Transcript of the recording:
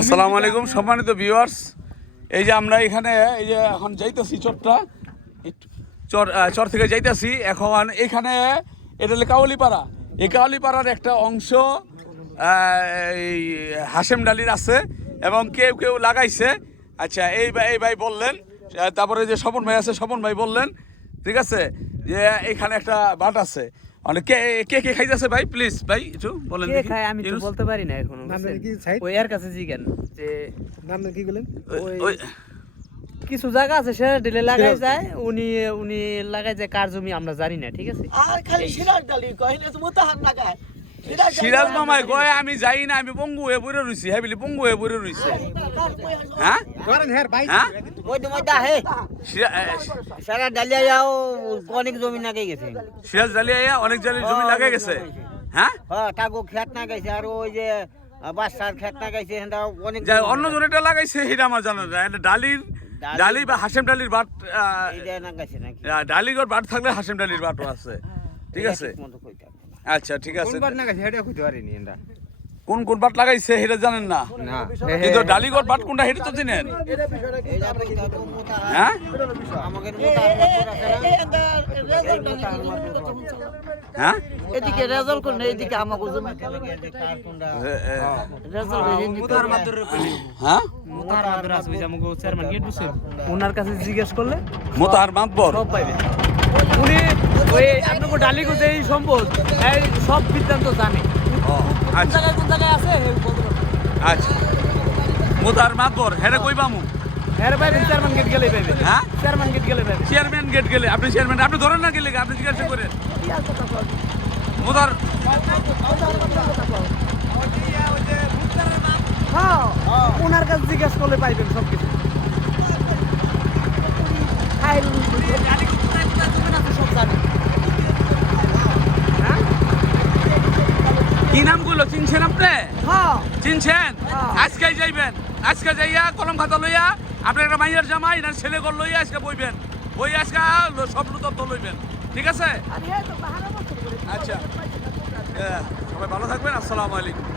আসসালামু আলাইকুম, সম্মানিত ভিউয়ার্স এই যে আমরা এখানে, এই যে এখন যাইতেছি চরটা। চর চর থেকে যাইতেছি। এখন এখানে, এটা হলো কাউলিপাড়া। এই কাউলিপাড়ার একটা অংশ এই হাসেম ডালির আছে এবং কেউ কেউ লাগাইছে। আচ্ছা এই ভাই এই ভাই বললেন তারপরে যে স্বপন ভাই আছে, স্বপন ভাই বললেন, ঠিক আছে, যে এখানে একটা বাট আছে। মানে কে কে কে খাইতেছে ভাই? প্লিজ ভাই একটু বলেন কে খায় আমি তো বলতে পারি না এখনও কি? ওই কাছে জিজ্ঞেন যে নাম কি বলেন? ওই- ওই- কিছু জায়গা আছে সে দিলে লাগাই যায় উনি উনি লাগাই যায় কার জমি আমরা জানি না ঠিক আছে? আর খালি সিরাজ ডালি কহিলে তো মোতাহার লাগায় সিরাজ ডালি সিরাজ লাগায়। মামাই কয় আমি যাই না আমি পঙ্গু হয়ে পড়ে রইছি। হ্যাঁ বলি পঙ্গু হয়ে পড়ে রইছে। হ্যাঁ? হ্যাঁ সিরা- ডালিয়া অনেক জমি না গেছে। সিরাজ জালিয়া অনেক জমি লাগে গেছে। হ্যাঁ? হ্যাঁ খেত না গেছে আর ওই যে বাচ্চার খেত না গেছে অনেক অন্য জন এটা লাগাইছে সেটা আমার জানা যায়। ডালির ডালি- বা হাসেম ডালির বাট না ডালিগড় বাট থাকলে হাসেম ডালির বাটও আছে। ঠিক আছে। আচ্ছা ঠিক আছে। কোন কোন বাট লাগাইছে সেটা জানেন না না কিন্তু ডালিগড় বাট কোনটা সেটা তো চিনেন। হ্যাঁ। হ্যাঁ এদিকে রেজাল্ট কোন এদিকে আমাকে জমি কার কোনটা এ, এ, রেজাল্ট হ্যাঁ ওনার কাছে জিজ্ঞেস করলে মোতাহার মাতবর সব পাইবে উনি ওই আপনাকে ডালিগো সম্পদ এই সব বৃত্তান্ত জানে আচ্ছা। আচ্ছা। মোতাহার মাতবর হ্যাঁ কই পামু এর বাইরে চেয়ারম্যান গেট গেলে পাইবে। হ্যাঁ? চেয়ারম্যান গেট গেলে পাইবে। চেয়ারম্যান গেট গেলে আপনি চেয়ারম্যান আপনি ধরেন না গেলে আপনি জিজ্ঞাসা করেন। মোতার হ্যাঁ ওনার কাছে জিজ্ঞেস করলে পাইবেন সব কিছু সব জানে হ্যাঁ কি নামগুলো চিনছেন আপনি? হ্যাঁ। চিনছেন? হ্যাঁ। আজকে যাইবেন। আজকে যাইয়া কলম খাতা লইয়া আপনি একটা মাইয়ার জামাই না ছেলে ঘর লইয়া আজকে বইবেন। বই আজকে স্বপ্ন তত্ত্ব লইবেন। ঠিক আছে? করে আচ্ছা। হ্যাঁ, সবাই ভালো থাকবেন। আসসালামু আলাইকুম।